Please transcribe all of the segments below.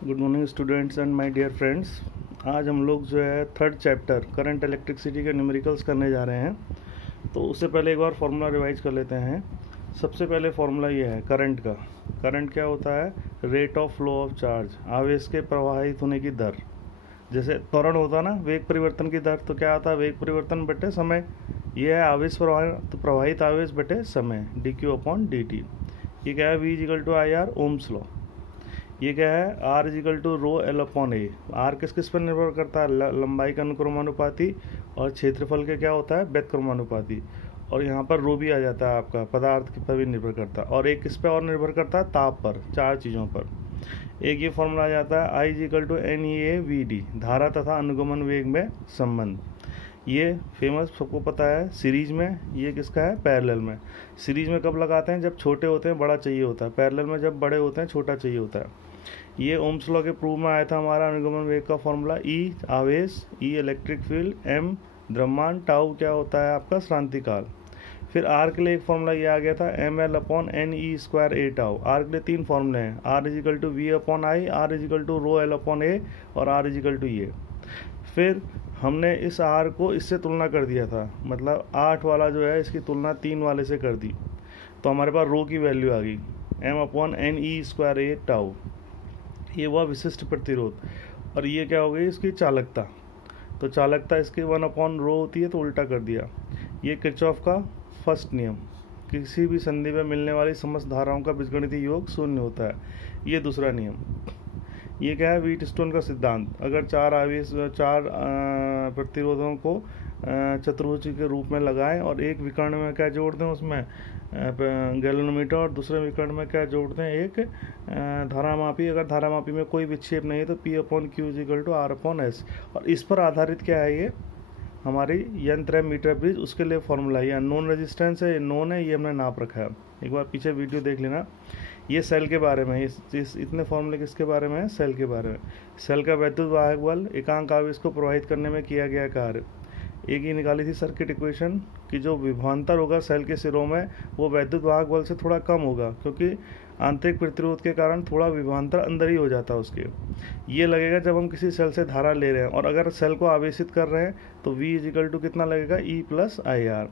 Good morning students and my dear friends. आज हम लोग जो है थर्ड चैप्टर करंट इलेक्ट्रिसिटी के न्यूमेरिकल्स करने जा रहे हैं। तो उससे पहले एक बार फार्मूला रिवाइज कर लेते हैं। सबसे पहले फार्मूला ये है करंट का। करंट क्या होता है? Rate of flow of charge, आवेश के प्रवाहित होने की दर। जैसे त्वरण होता है ना, वेग परिवर्तन की दर, तो क्या आता है? वेग परिवर्तन बटे समय। ये है आवेश प्रवाहित, तो प्रवाहित आवेश बटे समय, D Q upon D T. ये क्या है? V equal to I R, Ohm's law. ये क्या है? R equal to rho L upon A. R किस किस पर निर्भर करता है? लंबाई का अनुक्रमानुपाती, और क्षेत्रफल के क्या होता है? व्यतक्रमानुपाती। और यहाँ पर रो भी आ जाता है आपका, पदार्थ पर भी निर्भर करता है। और एक किस पे और निर्भर करता है? ताप पर, चार चीज़ों पर। एक ये फॉर्मूला आ जाता है I equal to n e A v d, धारा तथा अनुगमन वेग में संबंध। ये फेमस सबको पता है सीरीज में। ये किसका है? पैरेलल में। सीरीज में कब लगाते हैं? जब छोटे होते हैं बड़ा चाहिए होता है। पैरेलल में जब बड़े होते हैं छोटा चाहिए होता है। ये ओम्स लॉ के प्रूव में आया था हमारा अनुगमन वेग का फॉर्मूला। ई आवेश, ई इलेक्ट्रिक फील्ड, एम द्रव्यमान, टाउ क्या होता है आपका? श्रांति काल। फिर आर के लिए एक फॉर्मूला ये आ गया था, m l upon n e square A tau. R के लिए तीन फॉर्मूले हैं, R equal to V upon I, R equal to rho L upon A, और आर इजिकल टू ये। फिर हमने इस आर को इससे तुलना कर दिया था, मतलब 8 वाला जो है इसकी तुलना 3 वाले से कर दी, तो हमारे पास रो की वैल्यू आ गई, m upon n e square A tau. ये हुआ विशिष्ट प्रतिरोध। और ये क्या हो गई? इसकी चालकता। तो चालकता इसकी 1 अपॉन रो होती है, तो उल्टा कर दिया। ये किरचॉफ का फर्स्ट नियम, किसी भी संधि में मिलने वाली समस्त धाराओं का बीजगणितीय योग शून्य होता है। ये दूसरा नियम। ये क्या है? व्हीटस्टोन का सिद्धांत। अगर चार प्रतिरोधों को चतुर्भुज के रूप में लगाएं और एक विकर्ण में क्या जोड़ दें? उसमें गैल्वेनोमीटर, और दूसरे विकर्ण में क्या जोड़ दें? एक धारामापी। अगर धारामापी में कोई विक्षेप नहीं है तो P upon Q equal to R upon S. और इस पर आधारित क्या है? ये हमारी यंत्र है मीटर ब्रिज, उसके लिए फॉर्मूला। ये नॉन रेजिस्टेंस है, ये नॉन है, ये हमने नाप रखा है। एक बार पीछे वीडियो देख लेना। ये सेल के बारे में, इतने फॉर्मूले किसके बारे में है? सेल के बारे में। सेल का वैद्युत वाहक बल एकांक आवेश को प्रवाहित करने में किया गया कार्य। एक ही निकाली थी सर्किट इक्वेशन कि जो विभवांतर होगा सेल के सिरों में वो वैद्युत वाहक बल से थोड़ा कम होगा, क्योंकि आंतरिक प्रतिरोध के कारण थोड़ा विभवांतर अंदर ही हो जाता है उसके। ये लगेगा जब हम किसी सेल से धारा ले रहे हैं, और अगर सेल को आवेशित कर रहे हैं तो V इजिकल टू कितना लगेगा? E plus I R.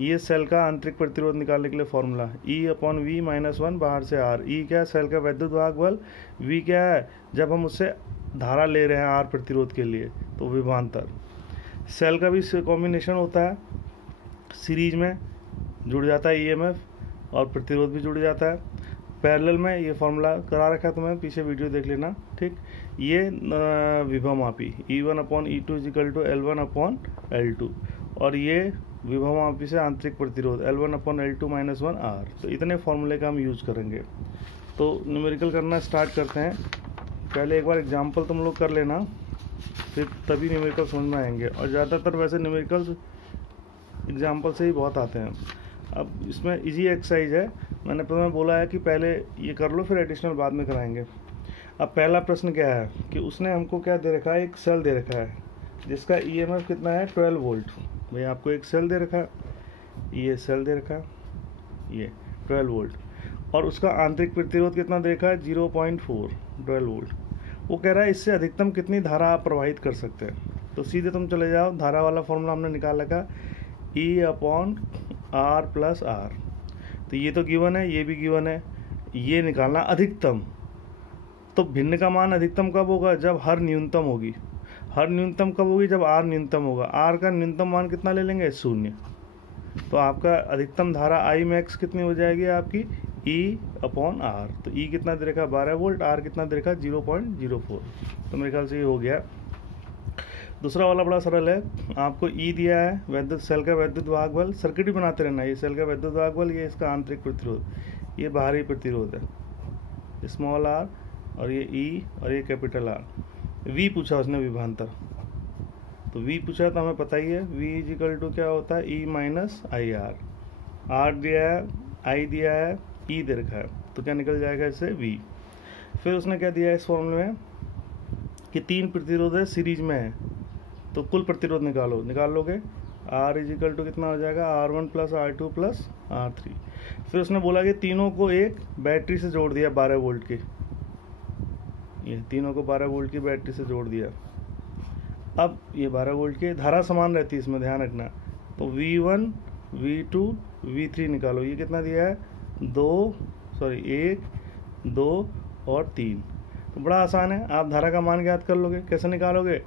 ये सेल का आंतरिक प्रतिरोध निकालने के लिए formula, E upon V minus 1 बाहर से R। E क्या है? सेल का वैद्युत वाहक बल। V क्या है? जब हम उससे धारा ले रहे हैं R प्रतिरोध के लिए, तो विभवांतर। सेल का भी कॉम्बिनेशन होता है, सीरीज में जुड़ जाता है EMF, और प्रतिरोध भी जुड़ जाता है। पैरेलल में ये फॉर्मूला करा रखा है तुम्हें, पीछे वीडियो देख लेना, ठीक। ये विभवमापी E1 upon E2 equal to L1 upon L2, और ये विभवमापी से आंतरिक प्रतिरोध L1 upon L2 minus 1 R। तो इतने फॉर्मूले का हम यूज करेंगे। तो न्यूमेरिकल करना स्टार्ट करते हैं। पहले एक बार एग्जाम्पल तुम लोग कर लेना, फिर तभी न्यूमेरिकल समझ में आएंगे। और ज़्यादातर वैसे न्यूमेरिकल्स एग्जाम्पल से ही बहुत आते हैं। अब इसमें इजी एक्सरसाइज है, मैंने तुम्हें बोला है कि पहले ये कर लो, फिर एडिशनल बाद में कराएंगे। अब पहला प्रश्न क्या है कि उसने हमको क्या दे रखा है? एक सेल दे रखा है जिसका EMF कितना है? 12 वोल्ट। भाई आपको एक सेल दे रखा है, ये सेल दे रखा है, ये 12 वोल्ट, और उसका आंतरिक प्रतिरोध कितना दे रखा है? 0.4 12 वोल्ट। वो कह रहा है इससे अधिकतम कितनी धारा आप प्रवाहित कर सकते हैं। तो सीधे तुम चले जाओ, धारा वाला फॉर्मूला हमने निकाल रखा, E upon R plus R। तो ये तो गिवन है, ये भी गिवन है। ये निकालना अधिकतम। तो भिन्न का मान अधिकतम कब होगा? जब हर न्यूनतम होगी। हर न्यूनतम कब होगी? जब R न्यूनतम होगा। R का न्यूनतम मान कितना ले लेंगे? 0। तो आपका अधिकतम धारा I मैक्स कितनी हो जाएगी आपकी? E upon R। तो E कितना दे रखा? 12 वोल्ट। R कितना दे रखा? 0.04। तो मेरे ख्याल से ये हो गया। दूसरा वाला बड़ा सरल है, आपको E दिया है, वैद्युत सेल का वैद्युत वाहक बल। सर्किट ही बनाते रहना। ये सेल का वैद्युत वाहक बल, ये इसका आंतरिक प्रतिरोध, ये बाहरी प्रतिरोध है स्मॉल r, और ये E, और ये कैपिटल R। V पूछा उसने विभवांतर, तो V पूछा तो हमें पता ही है, V इजिकल टू क्या होता है? E minus I R. R दिया है, I दिया है, E दे रखा है, तो क्या निकल जाएगा इससे? V। फिर उसने क्या दिया है इस फॉर्मूले में कि 3 प्रतिरोध है, सीरीज में है, तो कुल प्रतिरोध निकाल लोगे। R इजिकल टू कितना हो जाएगा? R1 plus R2 plus R3। फिर उसने बोला कि तीनों को एक बैटरी से जोड़ दिया 12 वोल्ट की, ये तीनों को 12 वोल्ट की बैटरी से जोड़ दिया। अब ये 12 वोल्ट की धारा समान रहती है, इसमें ध्यान रखना। तो V1 V2 V3 निकालो। ये कितना दिया है? 1 2 और 3। तो बड़ा आसान है, आप धारा का मान ज्ञात कर लोगे। कैसे निकालोगे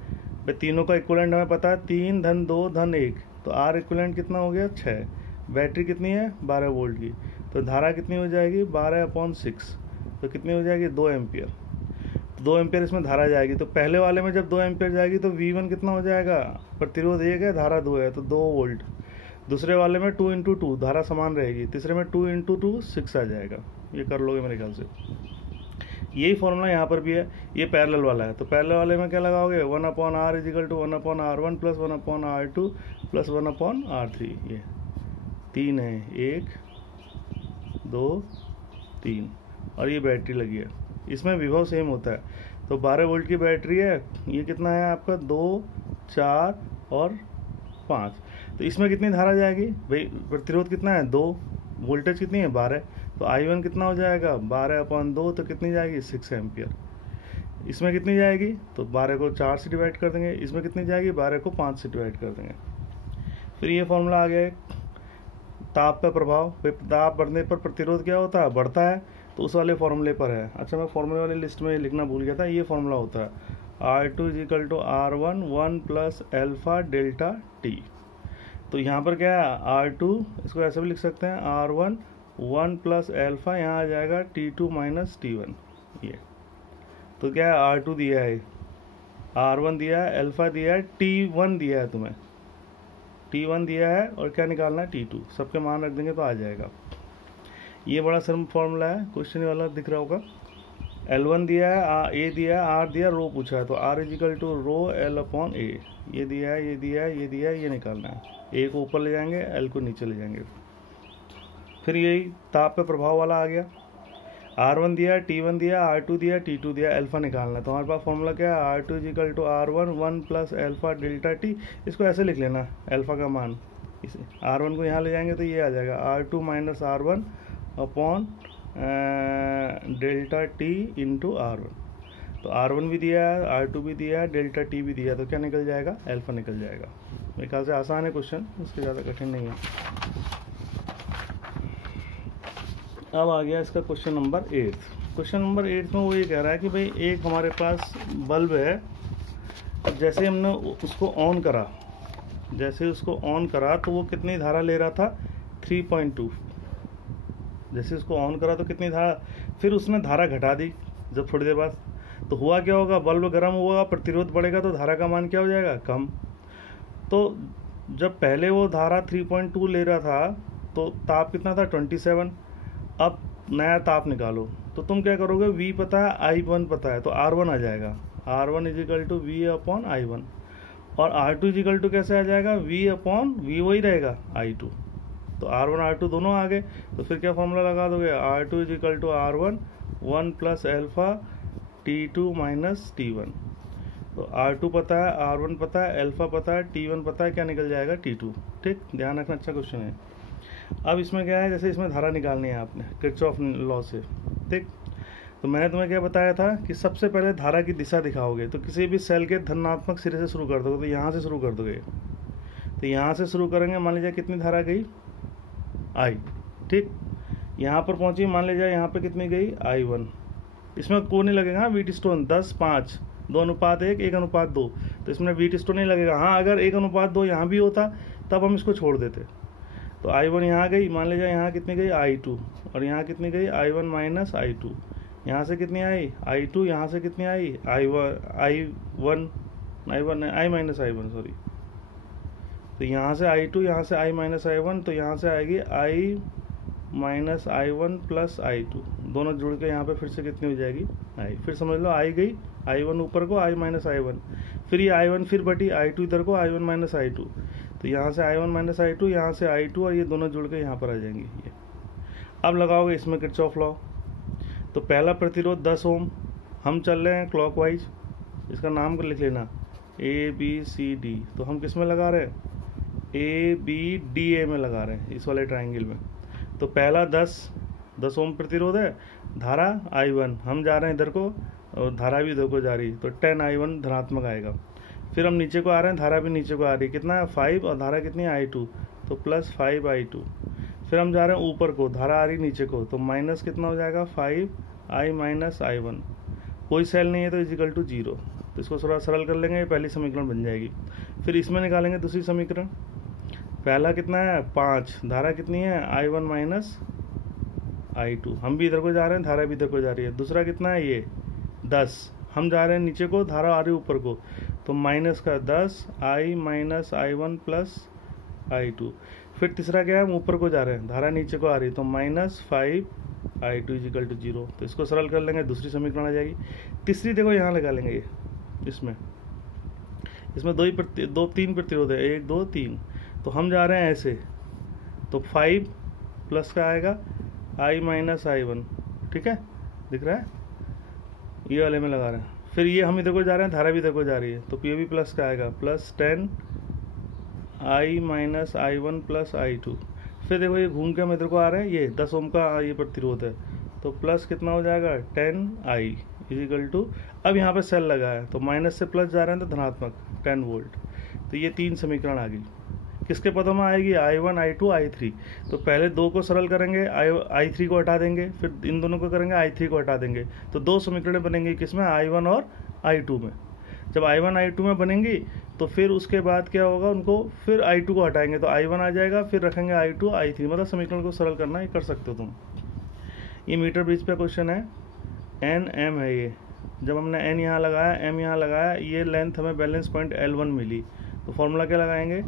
भाई? तीनों का इक्विवेलेंट हमें पता है, 3 धन 2 धन 1, तो R इक्विवेलेंट कितना हो गया? 6। बैटरी कितनी है? 12 वोल्ट की। तो धारा कितनी हो जाएगी? 12/6। तो कितनी हो जाएगी? 2 एम्पियर। 2 एम्पियर इसमें धारा जाएगी। तो पहले वाले में जब 2 एम्पियर जाएगी तो V1 कितना हो जाएगा? प्रतिरोध 1 है, धारा 2 है, तो 2 वोल्ट। दूसरे वाले में 2 × 2 धारा समान रहेगी। तीसरे में 2 × 2 6 आ जाएगा। ये कर लोगे मेरे ख्याल से। यही फॉर्मूला यहाँ पर भी है। ये पैरेलल वाला है, तो पैरेलल वाले में क्या लगाओगे? 1/R = 1/R1 + 1/R2 + 1/R3। ये 3 है, 1 2 3, और ये बैटरी लगी है। इसमें विभव सेम होता है। तो 12 वोल्ट की बैटरी है। ये कितना है आपका? 2 4 और 5। तो इसमें कितनी धारा जाएगी भाई? प्रतिरोध कितना है? 2। वोल्टेज कितनी है? 12। तो I1 कितना हो जाएगा? 12/2, तो कितनी जाएगी? 6 एम्पियर। इसमें कितनी जाएगी? तो 12 को 4 से डिवाइड कर देंगे। इसमें कितनी जाएगी? 12 को 5 से डिवाइड कर देंगे। फिर ये फॉर्मूला आ गया ताप का प्रभाव। ताप बढ़ने पर प्रतिरोध क्या होता है? बढ़ता है। तो उस वाले फॉर्मूले पर है। अच्छा, मैं फॉर्मूले वाली लिस्ट में लिखना भूल गया था। ये फॉर्मूला होता है R2 = R1 1 + alpha delta T। तो यहाँ पर क्या है? R2, इसको ऐसे भी लिख सकते हैं, R1 1 + अल्फा, यहाँ आ जाएगा T2 - T1। ये तो क्या है? R2 दिया है, R1 दिया है, अल्फा दिया है, T1 दिया है तुम्हें, T1 दिया है, और क्या निकालना है? T2। सबके मान रख देंगे तो आ जाएगा। ये बड़ा सिंपल फॉर्मूला है, क्वेश्चन वाला दिख रहा होगा। L1 दिया है, A दिया है, R दिया, रो पूछा है, तो R = ρL/A। ये दिया है, ये दिया है, ये दिया है, ये निकालना है। A को ऊपर ले जाएंगे, L को नीचे ले जाएंगे। फिर यही ताप पे प्रभाव वाला आ गया। R1 दिया, T1 दिया, R2 दिया, T2 दिया, अल्फा निकालना है। तो हमारे पास फॉर्मूला क्या है? R2 = R1 1 + alpha delta T। इसको ऐसे लिख लेना, अल्फा का मान। इसे R1 को यहाँ ले जाएंगे तो ये आ जाएगा R2 - R1 upon delta T × R1। तो R1 भी दिया है, R2 भी दिया है, डेल्टा T भी दिया है, तो क्या निकल जाएगा? अल्फा निकल जाएगा। मेरे ख्याल से आसान है क्वेश्चन, इससे ज़्यादा कठिन नहीं है। अब आ गया इसका क्वेश्चन नंबर 8। क्वेश्चन नंबर 8 में वो ये कह रहा है कि भाई एक हमारे पास बल्ब है। अब जैसे हमने उसको ऑन करा, तो वो कितनी धारा ले रहा था? 3.2। जैसे उसको ऑन करा तो कितनी धारा, फिर उसने धारा घटा दी जब थोड़ी देर बाद, तो हुआ क्या होगा? बल्ब गर्म होगा, प्रतिरोध बढ़ेगा, तो धारा का मान क्या हो जाएगा? कम। तो जब पहले वो धारा 3.2 ले रहा था तो ताप कितना था? 27। अब नया ताप निकालो, तो तुम क्या करोगे? V पता है, I1 पता है, तो R1 आ जाएगा। R1 = V/I1। और R2 = कैसे आ जाएगा? V/V वही रहेगा, I2। तो R1 R2 दोनों आ गए। तो फिर क्या फॉर्मूला लगा दोगे? R2 = R1 1 + alpha T2 - T1। तो R2 पता है, R1 पता है, अल्फा पता है, T1 पता है, क्या निकल जाएगा? T2। ठीक, ध्यान रखना, अच्छा क्वेश्चन है। अब इसमें क्या है? जैसे इसमें धारा निकालनी है आपने किरचॉफ लॉ से। ठीक, तो मैंने तुम्हें क्या बताया था कि सबसे पहले धारा की दिशा दिखाओगे, तो किसी भी सेल के धनात्मक सिरे से शुरू कर दोगे। तो यहाँ से शुरू कर दोगे, तो यहाँ से शुरू करेंगे। मान लीजिए कितनी धारा गई? I। ठीक, यहाँ पर पहुँची, मान लीजिए यहाँ पर कितनी गई? I1। इसमें को नहीं लगेगा वीट स्टोन, 10:5 2:1 1:2। तो इसमें वीट स्टोन नहीं लगेगा। हाँ, अगर 1:2 यहाँ भी होता तब हम इसको छोड़ देते। तो I1 यहाँ गई, मान लीजिए यहाँ कितनी गई? I2। और यहाँ कितनी गई? I1 - I2। यहाँ से कितनी आई? I2। यहाँ से कितनी आई? I1 sorry. तो यहाँ से I2, यहाँ से I - I1, तो यहाँ से आएगी I - I1 + I2, दोनों जुड़ के यहाँ पे फिर से कितनी हो जाएगी? I। फिर समझ लो I गई, I1 ऊपर को, I - I1, फिर ये I1 फिर बटी I2 इधर को, I1 - I2। तो यहाँ से I1 - I2, यहाँ से I2, और ये दोनों जुड़ के यहाँ पर आ जाएंगी। ये अब लगाओगे इसमें किरचॉफ लॉ। तो पहला प्रतिरोध 10 ओम, हम चल रहे हैं क्लॉकवाइज, इसका नाम लिख लेना ABCD। तो हम किस में लगा रहे हैं? ABDA में लगा रहे हैं, इस वाले ट्राइंगल में। तो पहला 10 ओम प्रतिरोध है, धारा I1, हम जा रहे हैं इधर को, और धारा भी इधर को जा रही, तो 10I1 धनात्मक आएगा। फिर हम नीचे को आ रहे हैं, धारा भी नीचे को आ रही है, कितना है 5 और धारा कितनी है I2, तो प्लस 5I2। फिर हम जा रहे हैं ऊपर को, धारा आ रही नीचे को, तो माइनस कितना हो जाएगा 5I माइनस I1, कोई सेल नहीं है तो इजिकल टू 0, तो इसको थोड़ा सरल कर लेंगे, ये पहली समीकरण बन जाएगी। फिर इसमें निकालेंगे दूसरी समीकरण, पहला कितना है 5, धारा कितनी है I1 माइनस I2, हम भी इधर को जा रहे हैं, धारा भी इधर को जा रही है। दूसरा कितना है ये 10, हम जा रहे हैं नीचे को, धारा आ रही है ऊपर को, तो माइनस का 10I minus I1 plus I2। फिर तीसरा क्या है, हम ऊपर को जा रहे हैं, धारा नीचे को आ रही है, तो माइनस 5I2 इजिकल टू 0, तो इसको सरल कर लेंगे, दूसरी समीकरण आ जाएगी। तीसरी देखो यहाँ लगा लेंगे, ये इसमें दो तीन प्रतिरोध है, 1 2 3, तो हम जा रहे हैं ऐसे, तो 5 प्लस का आएगा I माइनस I1, ठीक है, दिख रहा है, ये वाले में लगा रहे हैं। फिर ये हम इधर को जा रहे हैं, धारा भी इधर को जा रही है, तो ये भी प्लस का आएगा, plus 10I minus I1 plus I2। फिर देखो ये घूम के हम इधर को आ रहे हैं, ये 10 ओम का ये प्रतिरोध है, तो प्लस कितना हो जाएगा 10I इजिकल टू, अब यहाँ पे सेल लगा है, तो माइनस से प्लस जा रहे हैं तो धनात्मक 10 वोल्ट। तो ये 3 समीकरण आ गई, किसके पदों में आएगी I1 I2 I3। तो पहले 2 को सरल करेंगे, I3 को हटा देंगे, फिर इन दोनों को करेंगे, I3 को हटा देंगे, तो 2 समीकरण बनेंगी, किसमें I1 और I2 में। जब I1 I2 में बनेंगी तो फिर उसके बाद क्या होगा, उनको फिर I2 को हटाएंगे तो I1 आ जाएगा, फिर रखेंगे I2 I3, मतलब समीकरण को सरल करना ये कर सकते हो तुम। ये मीटर ब्रिज पे क्वेश्चन है, NM है ये, जब हमने N यहाँ लगाया M यहाँ लगाया, ये लेंथ हमें बैलेंस पॉइंट L1 मिली, तो फॉर्मूला क्या लगाएंगे,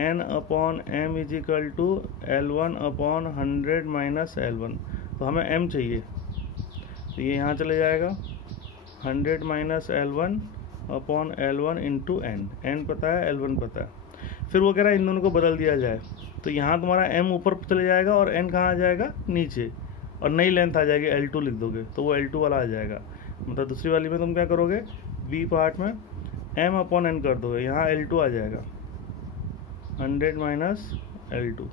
N upon M equal to L1 upon 100 minus L1, तो हमें M चाहिए, तो ये यहाँ चले जाएगा 100 minus L1 upon L1 into N पता है, L1 पता है। फिर वो कह रहा है इन दोनों को बदल दिया जाए, तो यहाँ तुम्हारा M ऊपर चले जाएगा और N कहाँ आ जाएगा नीचे, और नई लेंथ आ जाएगी L2 लिख दोगे, तो वो L2 वाला आ जाएगा। मतलब दूसरी वाली में तुम क्या करोगे, B पार्ट में M अपॉन N कर दोगे, यहाँ L2 आ जाएगा 100 माइनस L2,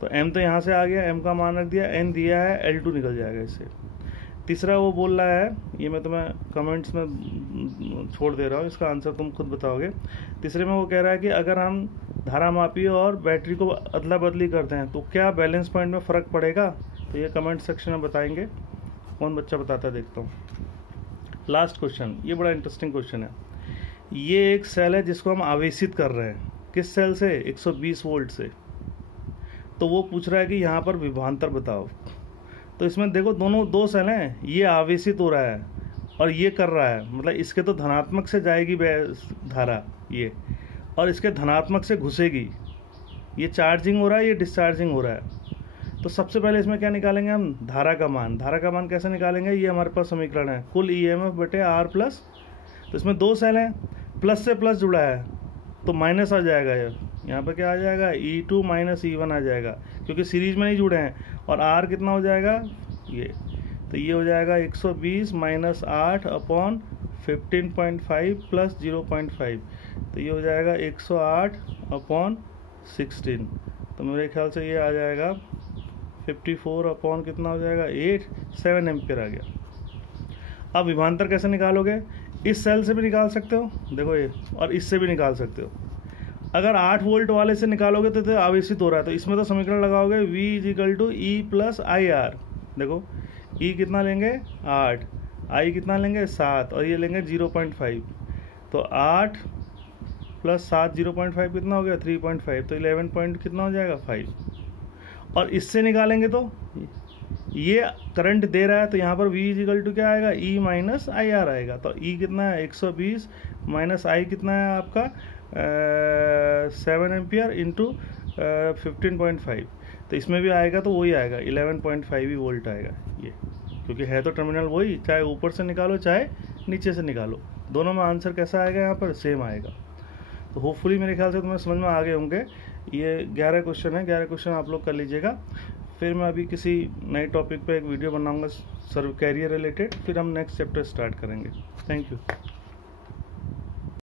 तो M तो यहाँ से आ गया, M का मान रख दिया, N दिया है, L2 निकल जाएगा इससे। तीसरा वो बोल रहा है, ये मैं तुम्हें कमेंट्स में छोड़ दे रहा हूँ, इसका आंसर तुम खुद बताओगे। तीसरे में वो कह रहा है कि अगर हम धारा मापी और बैटरी को अदला बदली करते हैं तो क्या बैलेंस पॉइंट में फ़र्क पड़ेगा, तो ये कमेंट सेक्शन में बताएंगे, कौन बच्चा बताता देखता हूँ। लास्ट क्वेश्चन, ये बड़ा इंटरेस्टिंग क्वेश्चन है। ये एक सेल है जिसको हम आवेशित कर रहे हैं, किस सेल से, 120 वोल्ट से। तो वो पूछ रहा है कि यहाँ पर विभवांतर बताओ। तो इसमें देखो दो सेल हैं, ये आवेशित हो रहा है और ये कर रहा है, मतलब इसके तो धनात्मक से जाएगी धारा ये, और इसके धनात्मक से घुसेगी, ये चार्जिंग हो रहा है, ये डिस्चार्जिंग हो रहा है। तो सबसे पहले इसमें क्या निकालेंगे हम, धारा का मान। धारा का मान कैसे निकालेंगे, ये हमारे पास समीकरण है, कुल EMF बटे R प्लस। तो इसमें 2 सेल हैं, प्लस से प्लस जुड़ा है तो माइनस आ जाएगा, यहाँ पर क्या आ जाएगा E2 माइनस E1 आ जाएगा, क्योंकि सीरीज में नहीं जुड़े हैं। और R कितना हो जाएगा ये, तो ये हो जाएगा 120 माइनस 8 अपॉन 15.5 प्लस 0.5, तो ये हो जाएगा 108 अपॉन 16। तो मेरे ख्याल से ये आ जाएगा 54 अपॉन कितना हो जाएगा 8, 7 एम्पियर आ गया। अब विभवांतर कैसे निकालोगे, इस सेल से भी निकाल सकते हो, देखो ये, और इससे भी निकाल सकते हो। अगर 8 वोल्ट वाले से निकालोगे तो आवेशित हो रहा है, तो इसमें तो समीकरण लगाओगे V equal to E plus IR। देखो E कितना लेंगे 8, I कितना लेंगे 7, और ये लेंगे 0.5, तो 8 प्लस 7 0.5 कितना हो गया 3.5, तो 11 पॉइंट कितना हो जाएगा 5। और इससे निकालेंगे तो ये करंट दे रहा है, तो यहाँ पर V इजिकल टू क्या आएगा E माइनस IR आएगा। तो E कितना है 120 माइनस I कितना है आपका 7 एम्पियर इंटू 15.5, तो इसमें भी आएगा तो वही आएगा 11.5 ही वोल्ट आएगा ये, क्योंकि है तो टर्मिनल वही, चाहे ऊपर से निकालो चाहे नीचे से निकालो, दोनों में आंसर कैसा आएगा, यहाँ पर सेम आएगा। तो होपफुली मेरे ख्याल से तुम्हें समझ में आ गए होंगे। ये 11 क्वेश्चन है, 11 क्वेश्चन आप लोग कर लीजिएगा। फिर मैं अभी किसी नए टॉपिक पे एक वीडियो बनाऊंगा सर्व कैरियर रिलेटेड, फिर हम नेक्स्ट चैप्टर स्टार्ट करेंगे। Thank you.